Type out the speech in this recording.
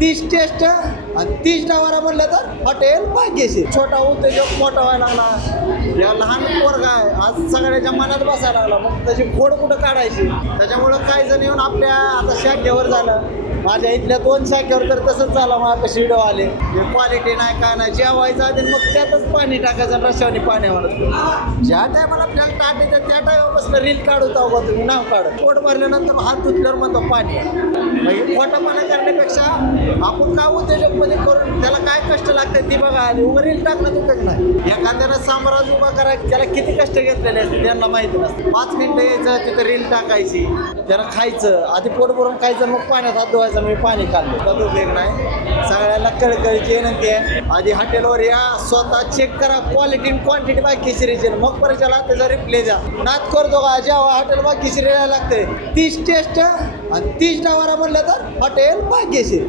तीस टेस्ट आणि तीस डावाला म्हणलं तर हॉटेल भाग्यशी छोटा उद्योजक मोठा व्हायला लागला. या लहान पोरगा आहे. आज सगळ्याच्या मनात बसायला लागला. मग त्याची फोड कुठं काढायची? त्याच्यामुळं काही जण येऊन आपल्या आता शाखेवर झालं. माझ्या इथल्या दोन शाखेवर तर तसंच झालं. मग शिडो आले. क्वालिटी नाही काय नाही. जेवायचं आधी मग त्यातच पाणी टाकायचं आणि रश्याने पाणी म्हणत ज्या टायमाला आपल्याला ताट त्या टायमापासून रील काढू बा तुम्ही नाव काढ. पोट भरल्यानंतर हात धुतल्यावर म्हणतो पाणी. खोटं पाणी करण्यापेक्षा आपण का उद्योजकमध्ये करून त्याला कष्ट लागतात ती बघा आणि उभं रील टाकणं उपयोग नाही. एखाद्यानं साम्राज्य उभा करा त्याला किती कष्ट घेतलेले असते त्यांना माहिती नसतं. पाच मिनिटं यायचं तिथं रील टाकायची त्याला खायचं आधी पोट भरून खायचं मग पाण्यात हात धुवायचं मी पाणी काढलं त्यात उपयोग नाही. सगळ्याला कळकळीची विनंती आहे. आधी हॉटेलवर या स्वतः चेक करा क्वालिटी क्वांटिटी बाकी सिरीजची मग परिचयाला त्याचा रिप्ले द्या. नात करतो का? जेव्हा हॉटेल बाकी लागते तीस टेस्ट आणि तीस डावारा म्हणलं तर हॉटेल भाग्यशीर